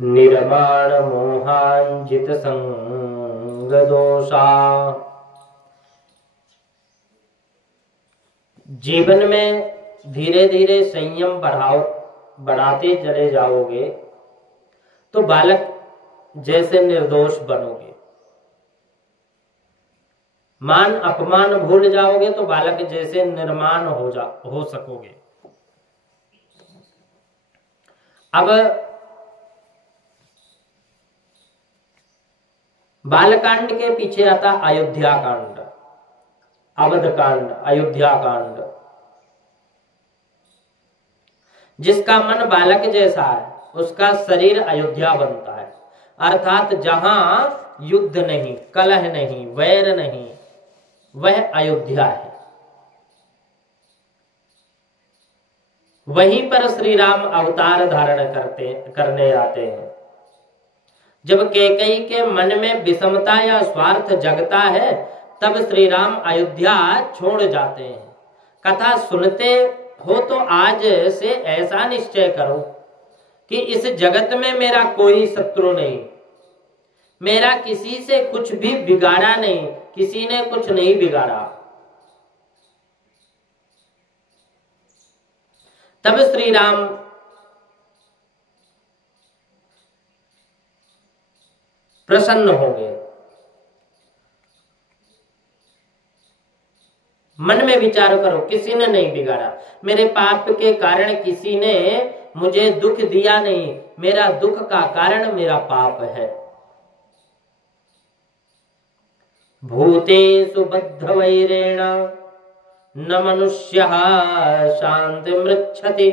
निर्माण मोहांजित संग दोषा। जीवन में धीरे धीरे संयम बढ़ाते चले जाओगे तो बालक जैसे निर्दोष बनोगे। मान अपमान भूल जाओगे तो बालक जैसे निर्माण हो सकोगे। अब बालकांड के पीछे आता अयोध्या कांड, अवध कांड, अयोध्या कांड। जिसका मन बालक जैसा है उसका शरीर अयोध्या बनता है, अर्थात जहां युद्ध नहीं, कलह नहीं, वैर नहीं, वह अयोध्या है। वहीं पर श्री राम अवतार धारण करने आते हैं। जब कैकेयी के मन में विषमता या स्वार्थ जगता है तब श्री राम अयोध्या छोड़ जाते हैं। कथा सुनते हो तो आज से ऐसा निश्चय करो कि इस जगत में मेरा कोई शत्रु नहीं, मेरा किसी से कुछ भी बिगाड़ा नहीं, किसी ने कुछ नहीं बिगाड़ा। तब श्री राम प्रसन्न हो गए। मन में विचार करो, किसी ने नहीं बिगाड़ा, मेरे पाप के कारण किसी ने मुझे दुख दिया नहीं, मेरा दुख का कारण मेरा पाप है। भूतेषु बद्धवैरेण न मनुष्यः शान्तिमृच्छति।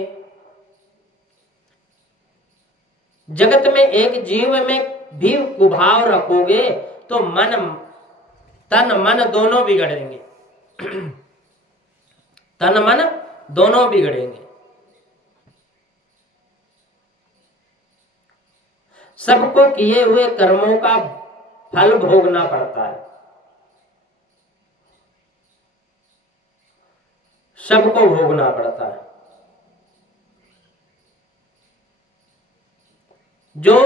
जगत में एक जीव में भी कुभाव रखोगे तो तन मन दोनों बिगड़ेंगे। तन मन दोनों बिगड़ेंगे। सबको किए हुए कर्मों का फल भोगना पड़ता है, सबको भोगना पड़ता है। जो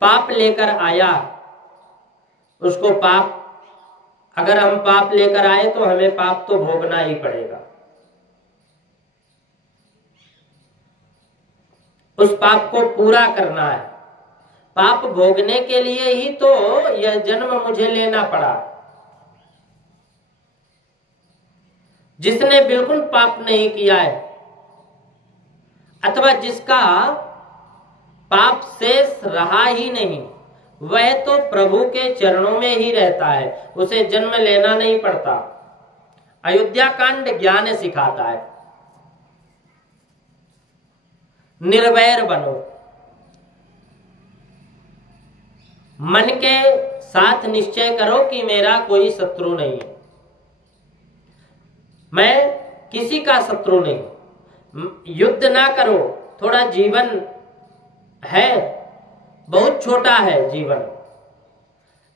पाप लेकर आया उसको पाप, अगर हम पाप लेकर आए तो हमें पाप तो भोगना ही पड़ेगा। उस पाप को पूरा करना है। पाप भोगने के लिए ही तो यह जन्म मुझे लेना पड़ा। जिसने बिल्कुल पाप नहीं किया है अथवा जिसका पाप शेष रहा ही नहीं, वह तो प्रभु के चरणों में ही रहता है, उसे जन्म लेना नहीं पड़ता। अयोध्या कांड ज्ञान सिखाता है। निर्वैर बनो, मन के साथ निश्चय करो कि मेरा कोई शत्रु नहीं है, मैं किसी का शत्रु नहीं। युद्ध ना करो, थोड़ा जीवन है, बहुत छोटा है जीवन,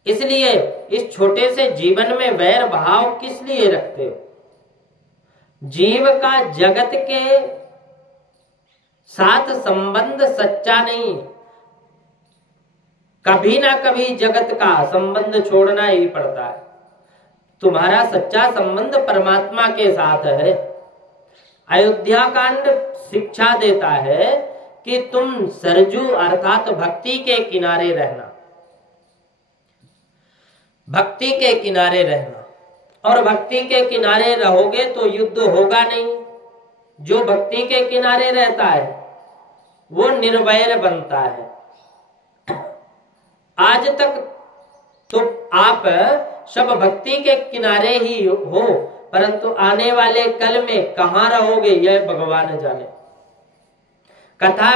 इसलिए इस छोटे से जीवन में वैर भाव किस लिए रखते हो? जीव का जगत के साथ संबंध सच्चा नहीं, कभी ना कभी जगत का संबंध छोड़ना ही पड़ता है। तुम्हारा सच्चा संबंध परमात्मा के साथ है। अयोध्या कांड शिक्षा देता है कि तुम सरजू अर्थात भक्ति के किनारे रहना, भक्ति के किनारे रहना। और भक्ति के किनारे रहोगे तो युद्ध होगा नहीं। जो भक्ति के किनारे रहता है वो निर्वैर बनता है। आज तक तो आप सब भक्ति के किनारे ही हो, परंतु आने वाले कल में कहां रहोगे यह भगवान जाने। कथा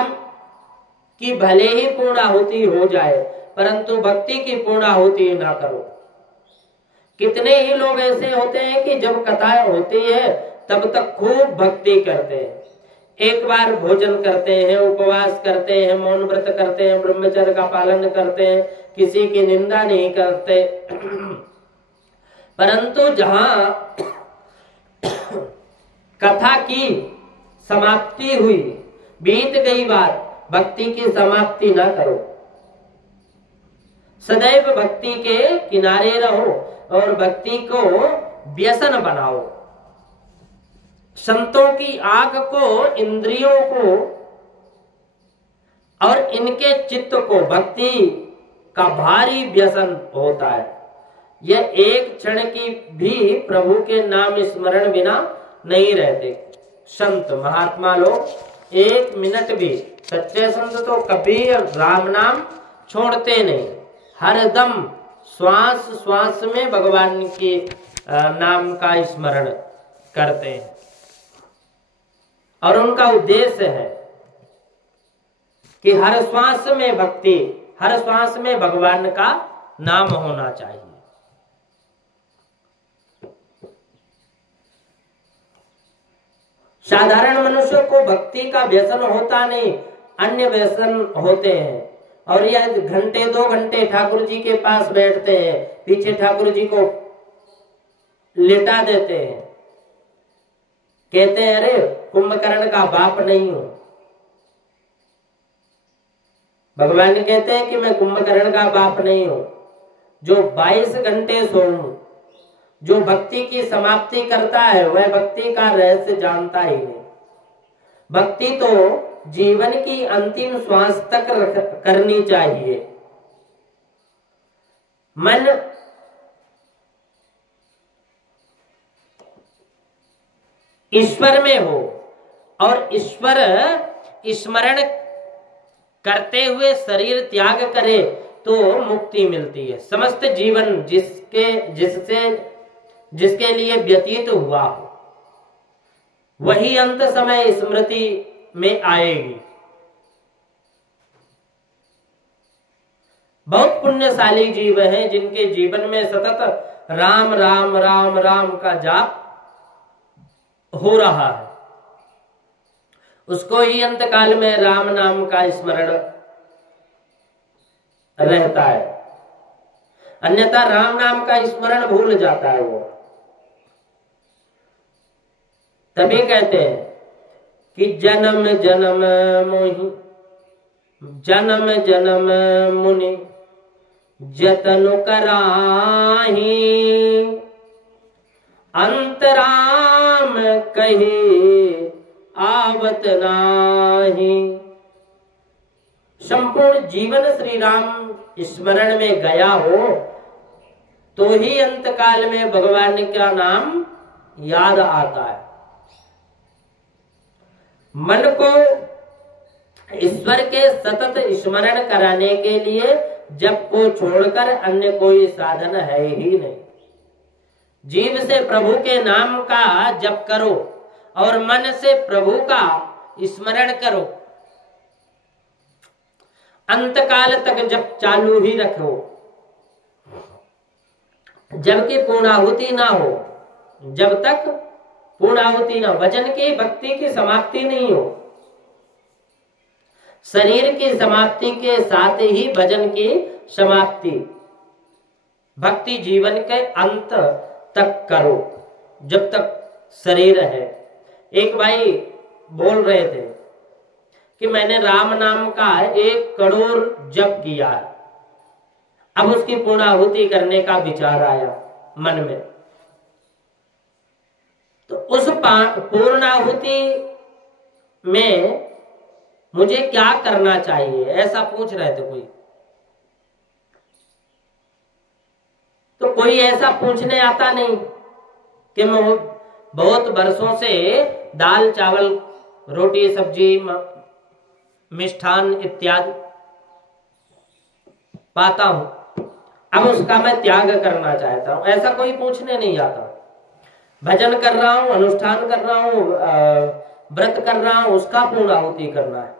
की भले ही पूर्णाहुति हो जाए परंतु भक्ति की पूर्णाहुति ना करो। कितने ही लोग ऐसे होते हैं कि जब कथा होती है तब तक खूब भक्ति करते हैं, एक बार भोजन करते हैं, उपवास करते हैं, मौन व्रत करते हैं, ब्रह्मचर्य का पालन करते हैं, किसी की निंदा नहीं करते, परंतु जहां कथा की समाप्ति हुई, बीत गई बात, भक्ति की समाप्ति ना करो। सदैव भक्ति के किनारे रहो और भक्ति को व्यसन बनाओ। संतों की आंख को, इंद्रियों को और इनके चित्त को भक्ति का भारी व्यसन होता है। यह एक क्षण की भी प्रभु के नाम स्मरण बिना नहीं रहते। संत महात्मा लोग एक मिनट भी, सच्चे संत तो कभी राम नाम छोड़ते नहीं, हर दम श्वास श्वास में भगवान के नाम का स्मरण करते हैं। और उनका उद्देश्य है कि हर श्वास में भक्ति, हर श्वास में भगवान का नाम होना चाहिए। साधारण मनुष्य को भक्ति का व्यसन होता नहीं, अन्य व्यसन होते हैं। और यह घंटे 2 घंटे ठाकुर जी के पास बैठते हैं, पीछे ठाकुर जी को लेटा देते हैं, कहते हैं अरे कुंभकर्ण का बाप नहीं हूं। भगवान कहते हैं कि मैं कुंभकर्ण का बाप नहीं हूं। जो 22 घंटे सोऊं, जो भक्ति की समाप्ति करता है वह भक्ति का रहस्य जानता ही नहीं। भक्ति तो जीवन की अंतिम श्वास तक करनी चाहिए। मन ईश्वर में हो और ईश्वर स्मरण करते हुए शरीर त्याग करे तो मुक्ति मिलती है। समस्त जीवन जिसके लिए व्यतीत हुआ हो वही अंत समय स्मृति में आएगी। बहुत पुण्यशाली जीव हैं जिनके जीवन में सतत राम राम राम राम का जाप हो रहा है, उसको ही अंत काल में राम नाम का स्मरण रहता है। अन्यथा राम नाम का स्मरण भूल जाता है वो। तभी कहते हैं कि जन्म जन्म मोहि जन्म जन्म मुनि जतन कराही, अंतराम कही आवत नाही। संपूर्ण जीवन श्री राम स्मरण में गया हो तो ही अंत काल में भगवान का नाम याद आता है। मन को ईश्वर के सतत स्मरण कराने के लिए जप को छोड़कर अन्य कोई साधन है ही नहीं। जीव से प्रभु के नाम का जप करो और मन से प्रभु का स्मरण करो। अंत काल तक जप चालू ही रखो, जबकि पूर्णाहुति ना हो। जब तक पूर्णाहुति ना, भजन की भक्ति की समाप्ति नहीं हो। शरीर की समाप्ति के साथ ही भजन की समाप्ति। भक्ति जीवन के अंत तक करो जब तक शरीर है। एक भाई बोल रहे थे कि मैंने राम नाम का 1 करोड़ जप किया, अब उसकी पूर्णाहुति करने का विचार आया मन में, तो उस पूर्णाहुति में मुझे क्या करना चाहिए, ऐसा पूछ रहे थे कोई। तो कोई ऐसा पूछने आता नहीं कि मैं बहुत वर्षों से दाल चावल रोटी सब्जी मिष्ठान इत्यादि पाता हूं, अब उसका मैं त्याग करना चाहता हूं, ऐसा कोई पूछने नहीं आता। भजन कर रहा हूं, अनुष्ठान कर रहा हूं, व्रत कर रहा हूं, उसका पूर्णाहुति करना है।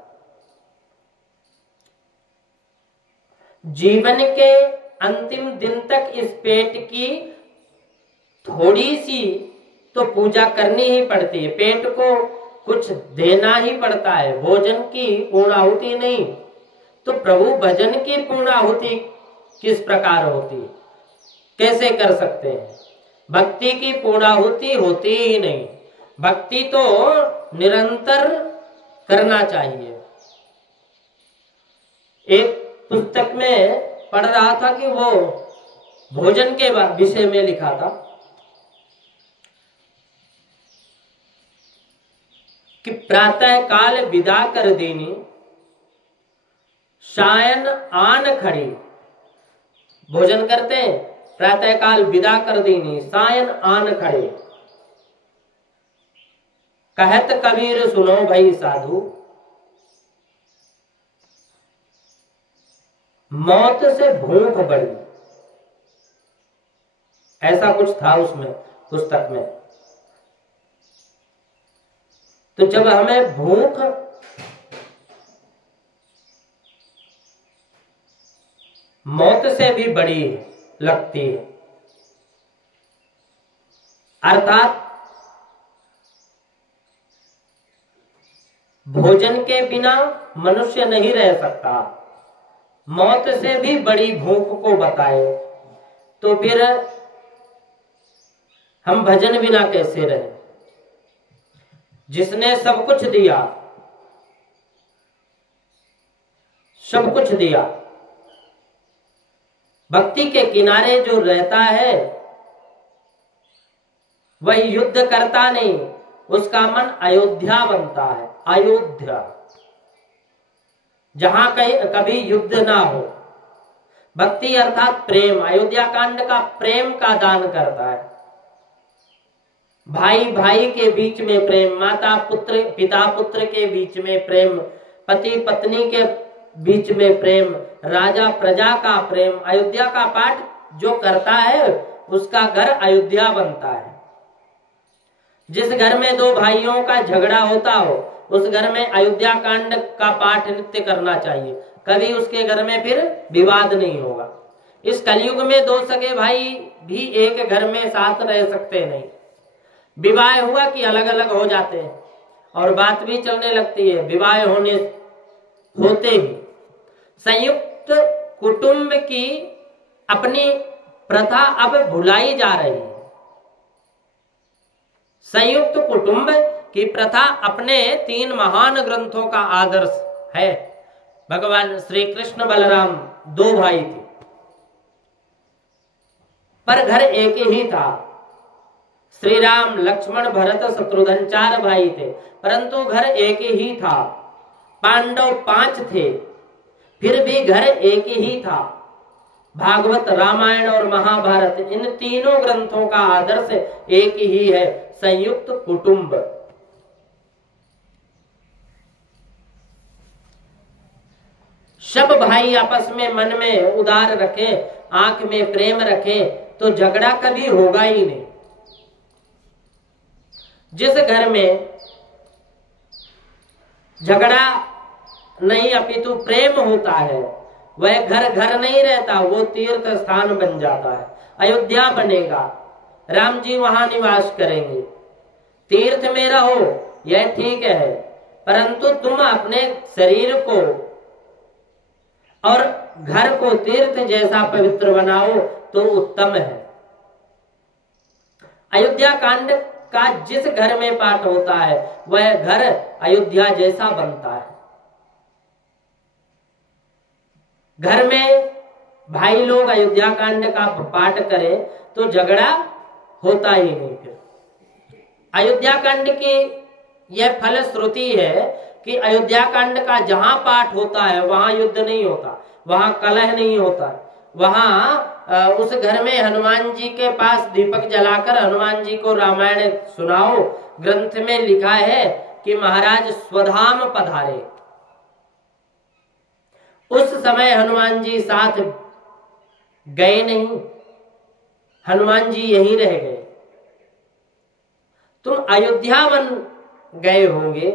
जीवन के अंतिम दिन तक इस पेट की थोड़ी सी तो पूजा करनी ही पड़ती है, पेट को कुछ देना ही पड़ता है। भोजन की पूर्णाहुति नहीं तो प्रभु भजन की पूर्णाहुति किस प्रकार होती है, कैसे कर सकते हैं? भक्ति की पूर्णाहुति होती ही नहीं। भक्ति तो निरंतर करना चाहिए। एक पुस्तक में पढ़ रहा था कि वो भोजन के विषय में लिखा था कि प्रातः काल विदा कर देनी, सायं आन खड़ी। भोजन करते हैं, प्रातः काल विदा कर देनी, सायं आन खड़े। कहत कबीर सुनो भई साधु, मौत से भूख बढ़ी। ऐसा कुछ था उसमें पुस्तक में। तो जब हमें भूख मौत से भी बड़ी लगती है, अर्थात भोजन के बिना मनुष्य नहीं रह सकता, मौत से भी बड़ी भूख को बताए, तो फिर हम भजन बिना कैसे रहे? जिसने सब कुछ दिया, सब कुछ दिया, भक्ति के किनारे जो रहता है वह युद्ध करता नहीं, उसका मन अयोध्या बनता है। अयोध्या, जहां कहीं कभी युद्ध ना हो। भक्ति अर्थात प्रेम, अयोध्या कांड का प्रेम का दान करता है। भाई भाई के बीच में प्रेम, माता पुत्र, पिता पुत्र के बीच में प्रेम, पति पत्नी के बीच में प्रेम, राजा प्रजा का प्रेम। अयोध्या का पाठ जो करता है उसका घर अयोध्या बनता है। जिस घर में दो भाइयों का झगड़ा होता हो उस घर में अयोध्या कांड का पाठ नित्य करना चाहिए, कभी उसके घर में फिर विवाद नहीं होगा। इस कलयुग में दो सगे भाई भी एक घर में साथ रह सकते नहीं, विवाह हुआ कि अलग अलग हो जाते हैं और बात भी चलने लगती है। विवाह होते ही संयुक्त कुटुंब की अपनी प्रथा अब भुलाई जा रही है। संयुक्त कुटुंब की प्रथा अपने 3 महान ग्रंथों का आदर्श है। भगवान श्री कृष्ण बलराम 2 भाई थे, पर घर एक ही था। श्री राम लक्ष्मण भरत शत्रुघ्न 4 भाई थे, परंतु घर एक ही था। पांडव 5 थे, फिर भी घर एक ही था। भागवत, रामायण और महाभारत, इन तीनों ग्रंथों का आदर्श एक ही है, संयुक्त कुटुंब। सब भाई आपस में मन में उदार रखें, आंख में प्रेम रखें, तो झगड़ा कभी होगा ही नहीं। जिस घर में झगड़ा नहीं अपितु प्रेम होता है वह घर घर नहीं रहता, वो तीर्थ स्थान बन जाता है। अयोध्या बनेगा, राम जी वहां निवास करेंगे। तीर्थ में रहो यह ठीक है, परंतु तुम अपने शरीर को और घर को तीर्थ जैसा पवित्र बनाओ तो उत्तम है। अयोध्या कांड का जिस घर में पाठ होता है वह घर अयोध्या जैसा बनता है। घर में भाई लोग अयोध्या कांड का पाठ करें तो झगड़ा होता ही नहीं। फिर अयोध्या कांड की यह फलश्रुति है कि अयोध्या कांड का जहां पाठ होता है वहां युद्ध नहीं होता, वहां कलह नहीं होता, वहां उस घर में हनुमान जी के पास दीपक जलाकर हनुमान जी को रामायण सुनाओ। ग्रंथ में लिखा है कि महाराज स्वधाम पधारे। उस समय हनुमान जी साथ गए नहीं, हनुमान जी यहीं रह गए। तुम अयोध्या वन गए होंगे,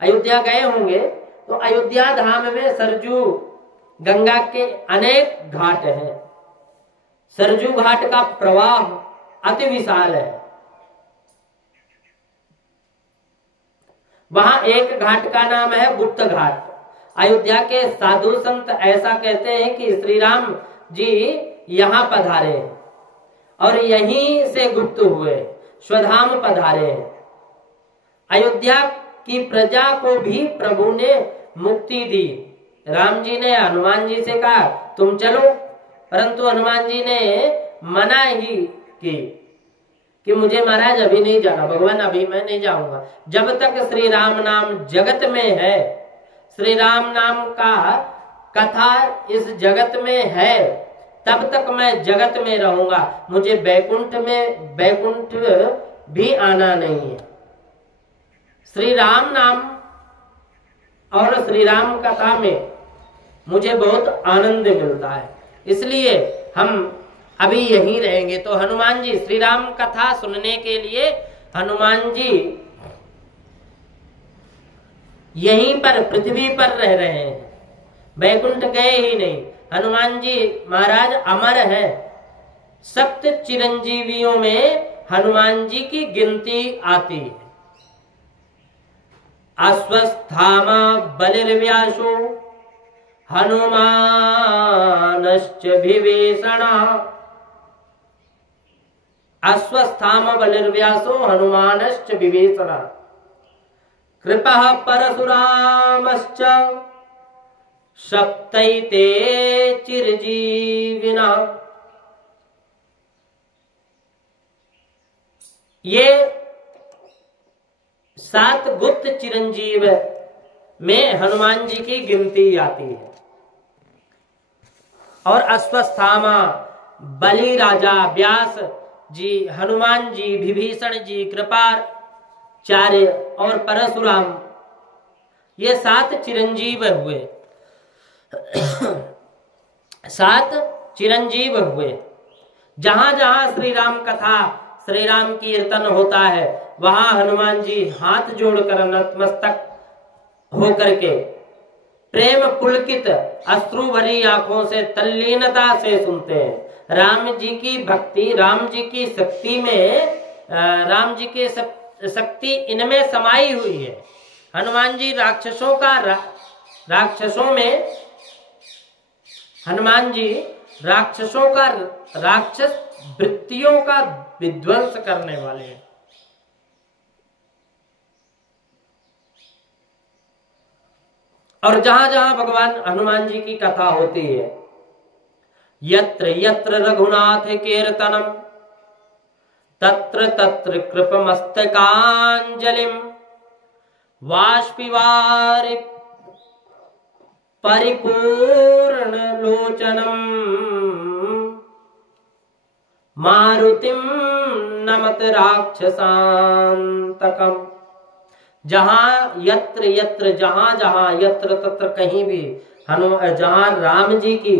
अयोध्या गए होंगे तो अयोध्या धाम में सरजू गंगा के अनेक घाट हैं। सरजू घाट का प्रवाह अति विशाल है। वहां एक घाट का नाम है गुप्त घाट। अयोध्या के साधु संत ऐसा कहते हैं कि श्री राम जी यहाँ पधारे हैं और यहीं से गुप्त हुए, स्वधाम पधारे हैं। अयोध्या की प्रजा को भी प्रभु ने मुक्ति दी, राम जी ने हनुमान जी से कहा तुम चलो, परंतु हनुमान जी ने मना ही की कि मुझे महाराज अभी नहीं जाना, भगवान अभी मैं नहीं जाऊंगा। जब तक श्री राम नाम जगत में है, श्री राम नाम का कथा इस जगत में है, तब तक मैं जगत में रहूंगा, मुझे बैकुंठ भी आना नहीं है। श्री राम नाम और श्री राम कथा में मुझे बहुत आनंद मिलता है, इसलिए हम अभी यहीं रहेंगे। तो हनुमान जी श्री राम कथा सुनने के लिए हनुमान जी यहीं पर पृथ्वी पर रह रहे हैं, बैकुंठ गए ही नहीं। हनुमान जी महाराज अमर है, सप्त चिरंजीवियों में हनुमान जी की गिनती आती है। अश्वस्थामा बलिर्व्यासो हनुमानश्च विभीषणः, अश्वस्थामा बलिर्व्यासो हनुमानश्च विभीषणः, कृपः परशुरामश्च सप्तैते चिरजीविनः। ये 7 गुप्त चिरंजीव में हनुमान जी की गिनती आती है। और अश्वस्थामा बलि राजा, व्यास जी, हनुमान जी, विभीषण जी, कृपाचार्य और परशुराम, ये 7 चिरंजीव हुए। 7 चिरंजीव हुए। जहां जहां श्री राम कथा, श्री राम कीर्तन होता है, वहां हनुमान जी हाथ जोड़कर नतमस्तक होकर के प्रेम पुलकित अश्रु भरी आंखों से तल्लीनता से सुनते हैं। राम जी की भक्ति, राम जी की शक्ति में, राम जी की शक्ति इनमें समाई हुई है। हनुमान जी राक्षसों में हनुमान जी राक्षसों का, राक्षस वृत्तियों का विध्वंस करने वाले हैं। और जहां जहां भगवान हनुमान जी की कथा होती है, यत्र यत्र रघुनाथ कीर्तनम तत्र तत्र कृपमस्तकांजलिम वाष्पिवारि परिपूर्ण लोचनम मारुतिम नमत राक्षसांतकम। जहां यत्र यत्र, जहां जहां, यत्र तत्र, कहीं भी जहां राम जी की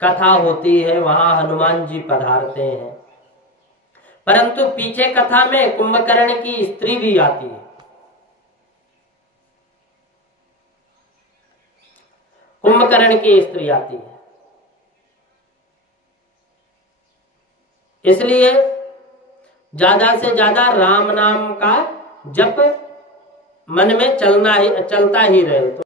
कथा होती है वहां हनुमान जी पधारते हैं। परंतु पीछे कथा में कुंभकर्ण की स्त्री भी आती है। कुंभकर्ण की स्त्री आती है। इसलिए ज्यादा से ज्यादा राम नाम का जप मन में चलता ही रहे।